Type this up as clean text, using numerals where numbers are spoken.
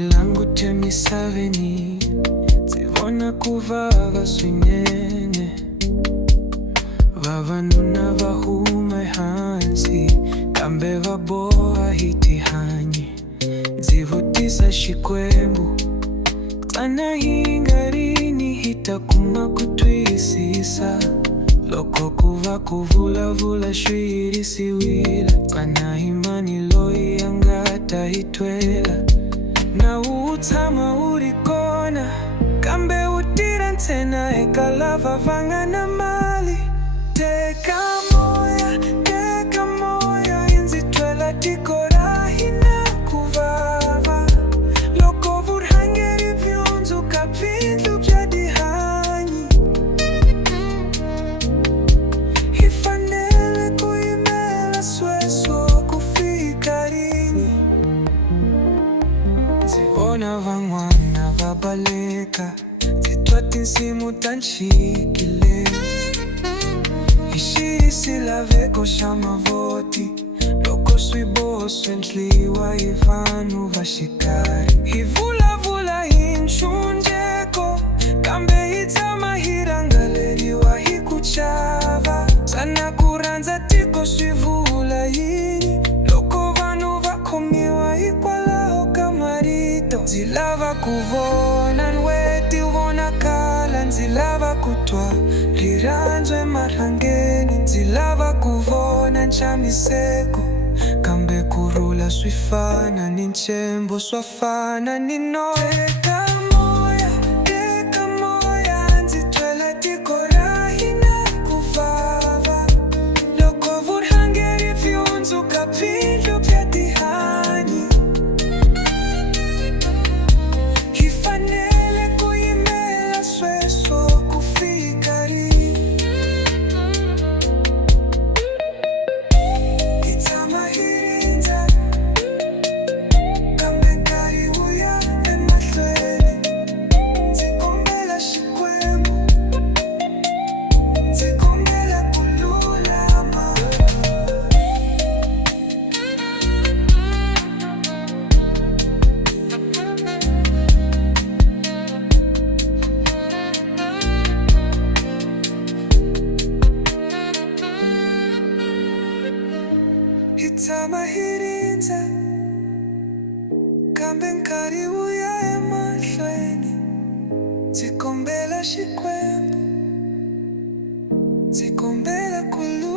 langu temisaveni zivona kuvava swinene. Vavanuna vahuma ehansi kambe vaboha hitihanye. Zivutisa xikwembu tsana hingarini hitakuma kutwisisa. Loko kuva kuvulavula swirisiwila tsana imani loyi angata hitwela. Na utshama uri kona kambe utira ntsena eka lava vangana mali. Teka moya inzi twela tiko ra hina kuvava. Loko vurhangeri vyundzuka bindlu bya dihanyi. Hi fanele ku yimela sweswo ku fika rini. Ndzi vona van'wana va baleka, ndzi twa tinsimu ta nchikile. Hi xilaveko xa mavoti loko swiboho swi endliwa hi vanhu va xikarhi. Hi vulavula hi nxunjeko kambe hi tshama hi rhangaleriwa hi ku chava. Tsana ku rhandza tiko swi vula yini loko vanhu va khomiwa hikwalaho ka marito. Ndzi lava ku vona nweti vonakala, ndzi lava ku twa rirhandzu emarhangeni. Ndzi lava ku vona nxamiseko kambe kurhula swi fana ni ntshembo swa fana ni noya. Teka moya ndzi twela tiko ra hina kuvava. Loko vurhangeri vyundzuka bindlu bya dihanyi. Hi fanele ku yimela sweswo ku fika rini. Hi tshama hi rindza kambe nkarhi wu ya emahlweni. Ndzi kombela xikwembu, ndzi kombela ku lulama. Hi tshama hi rindza kambe nkarhi wu ya emahlweni. Ndzi kombela xikwembu, ndzi kombela ku lulama.